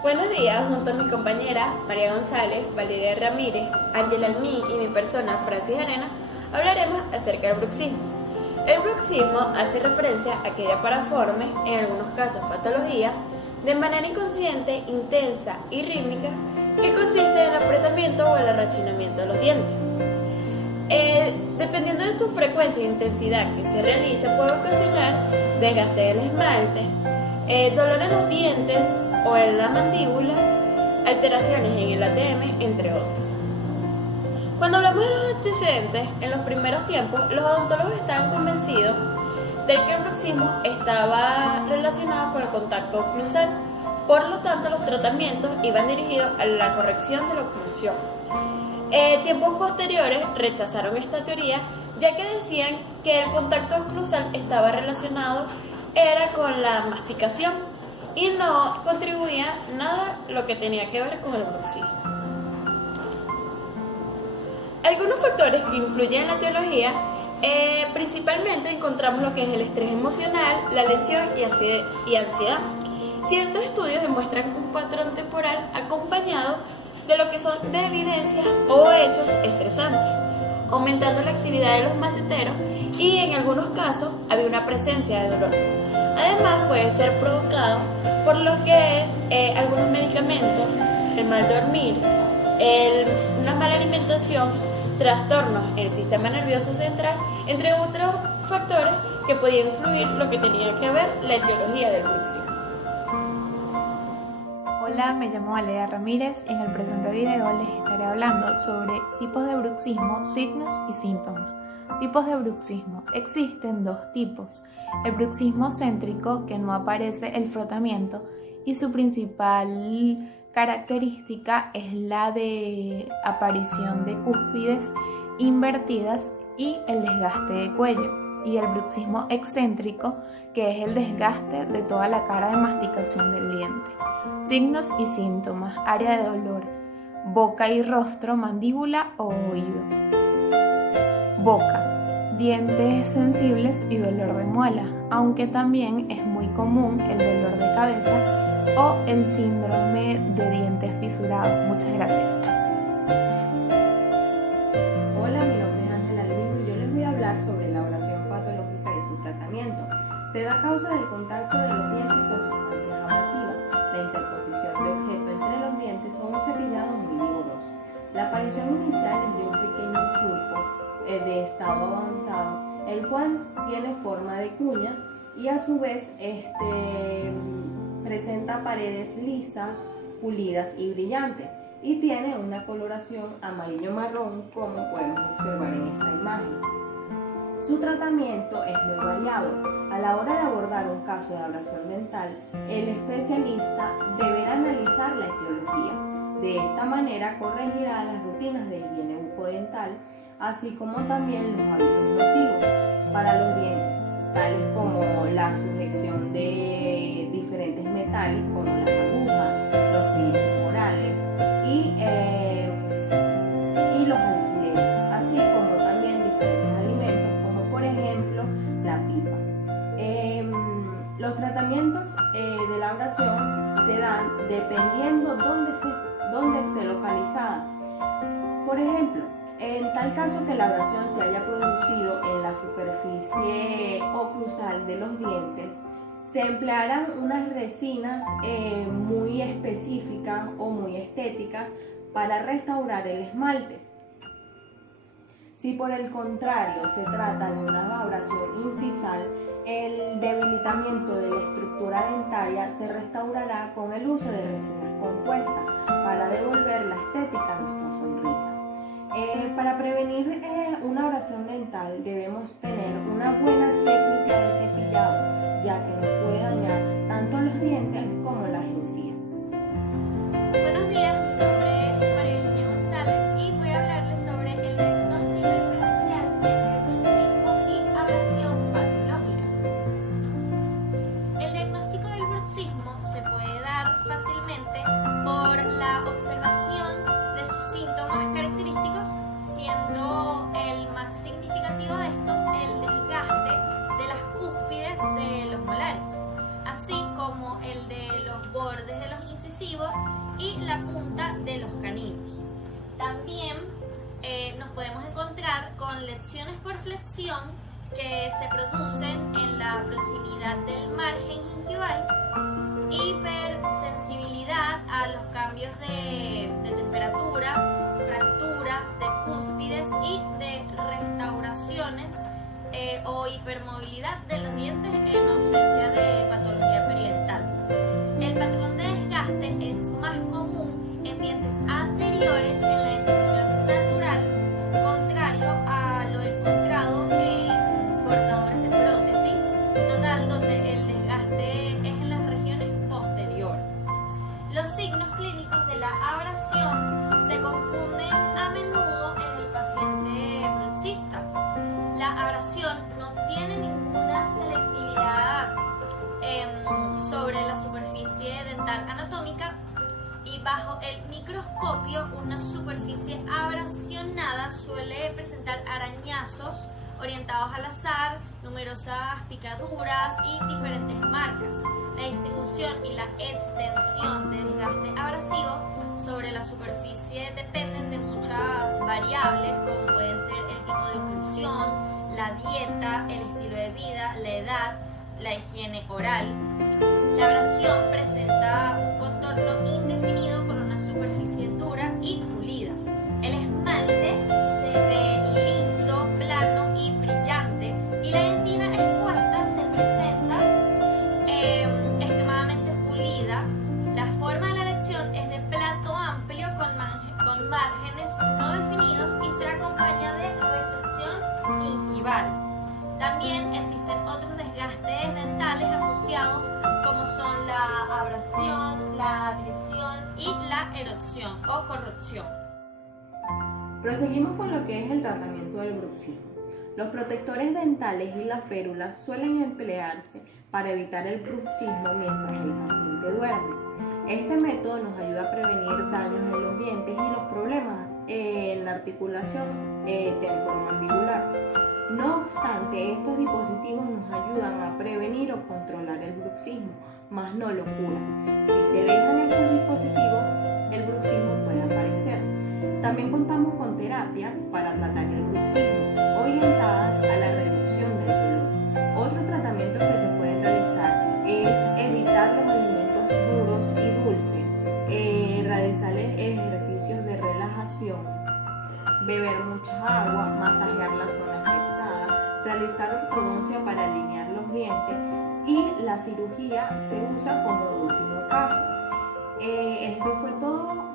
Buenos días, junto a mis compañeras María González, Valeria Ramírez, Ángela Almí y mi persona Francis Arena, hablaremos acerca del bruxismo. El bruxismo hace referencia a aquella paraforme, en algunos casos patología, de manera inconsciente, intensa y rítmica, que consiste en el apretamiento o el arrechinamiento de los dientes. Dependiendo de su frecuencia e intensidad que se realice, puede ocasionar desgaste del esmalte, dolor en los dientes o en la mandíbula, alteraciones en el ATM, entre otros. Cuando hablamos de los antecedentes, en los primeros tiempos, los odontólogos estaban convencidos de que el bruxismo estaba relacionado con el contacto oclusal. Por lo tanto, los tratamientos iban dirigidos a la corrección de la oclusión. Tiempos posteriores rechazaron esta teoría, ya que decían que el contacto oclusal estaba relacionado con la masticación y no contribuía nada lo que tenía que ver con el bruxismo. Algunos factores que influyen en la etiología, principalmente encontramos lo que es el estrés emocional, la lesión y ansiedad. Ciertos estudios demuestran un patrón temporal acompañado de lo que son de evidencias o hechos estresantes, aumentando la actividad de los maceteros y en algunos casos había una presencia de dolor. Además puede ser provocado por lo que es algunos medicamentos, el mal dormir, una mala alimentación, trastornos en el sistema nervioso central, entre otros factores que podían influir lo que tenía que ver la etiología del bruxismo. Hola, me llamo Valeria Ramírez y en el presente video les estaré hablando sobre tipos de bruxismo, signos y síntomas. Tipos de bruxismo. Existen dos tipos. El bruxismo céntrico, que no aparece el frotamiento, y su principal característica es la de aparición de cúspides invertidas y el desgaste de cuello. Y el bruxismo excéntrico, que es el desgaste de toda la cara de masticación del diente. Signos y síntomas: área de dolor, boca y rostro, mandíbula o oído. Boca, dientes sensibles y dolor de muela, aunque también es muy común el dolor de cabeza o el síndrome de dientes fisurados. Muchas gracias. Hola, mi nombre es Ángela Almí y yo les voy a hablar sobre la oración patológica y su tratamiento. Se da a causa del contacto de los dientes con sustancias abrasivas, la interposición de objetos entre los dientes o un cepillado muy vigoroso. La aparición inicial es de un pequeño surco de estado avanzado, el cual tiene forma de cuña y a su vez presenta paredes lisas, pulidas y brillantes, y tiene una coloración amarillo-marrón, como podemos observar en esta imagen. Su tratamiento es muy variado. A la hora de abordar un caso de abrasión dental, el especialista deberá analizar la etiología. De esta manera corregirá las rutinas de higiene bucodental, así como también los hábitos nocivos para los dientes, tales como la sujeción de diferentes metales como las agujas, los piercing orales y los alfileres, así como también diferentes alimentos como por ejemplo la pipa. Los tratamientos de la abrasión se dan dependiendo dónde esté localizada. Por ejemplo, en tal caso que la abrasión se haya producido en la superficie oclusal de los dientes, se emplearán unas resinas muy específicas o muy estéticas para restaurar el esmalte. Si por el contrario se trata de una abrasión incisal, el debilitamiento de la estructura dentaria se restaurará con el uso de resinas compuestas para devolver la estética a nuestra sonrisa. Para prevenir una abrasión dental debemos tener una buena técnica de cepillado, ya que nos puede dañar tanto los dientes como las encías. Buenos días, mi nombre es María González y voy a hablarles sobre el diagnóstico diferencial entre bruxismo y abrasión patológica. El diagnóstico del bruxismo se puede dar fácilmente por la observación de sus síntomas característicos, siendo el más significativo de estos el desgaste de las cúspides de los molares, así como el de los bordes de los incisivos incisivos y la punta de los caninos. También nos podemos encontrar con lesiones por flexión que se producen en la proximidad del margen gingival, hipersensibilidad a los cambios de temperatura, fracturas de cúspides y de restauraciones o hipermovilidad de los dientes en ausencia de patología peridental. El patrón de desgaste es más común en dientes anteriores en la dentición natural, contrario a lo encontrado en portadores de prótesis total, donde el desgaste es en las regiones posteriores. Los signos clínicos de la abrasión se confunden a menudo en el paciente bruxista. La abrasión no tiene ninguna selectividad sobre la superficie dental anatómica, y bajo el microscopio una superficie abrasionada suele presentar arañazos orientados al azar, numerosas picaduras y diferentes marcas. La distribución y la extensión de desgaste abrasivo sobre la superficie dependen de muchas variables, como pueden ser el tipo de oclusión, la dieta, el estilo de vida, la edad, la higiene oral. La abrasión presenta un contorno indefinido con una superficie dura y pulida. El esmalte se ve liso, plano y brillante, y la dentina expuesta se presenta extremadamente pulida. La forma de la lesión es de plato amplio con márgenes no definidos y se acompaña de resección gingival. También existen otros desgastes dentales asociados, como son la abrasión, la adhesión y la erosión o corrosión. Proseguimos con lo que es el tratamiento del bruxismo. Los protectores dentales y las férulas suelen emplearse para evitar el bruxismo mientras el paciente duerme. Este método nos ayuda a prevenir daños en los dientes y los problemas en la articulación temporomandibular. No obstante, estos dispositivos nos ayudan a prevenir o controlar el bruxismo, mas no lo curan. Si se dejan estos dispositivos, el bruxismo puede aparecer. También contamos con terapias para tratar el bruxismo, orientadas a la reducción del dolor. Otros tratamientos que se pueden realizar es evitar los alimentos duros y dulces, realizar ejercicios de relajación, beber mucha agua, masajear la zona afectada, realizar ortodoncia para alinear los dientes, y la cirugía se usa como último caso. Esto fue todo.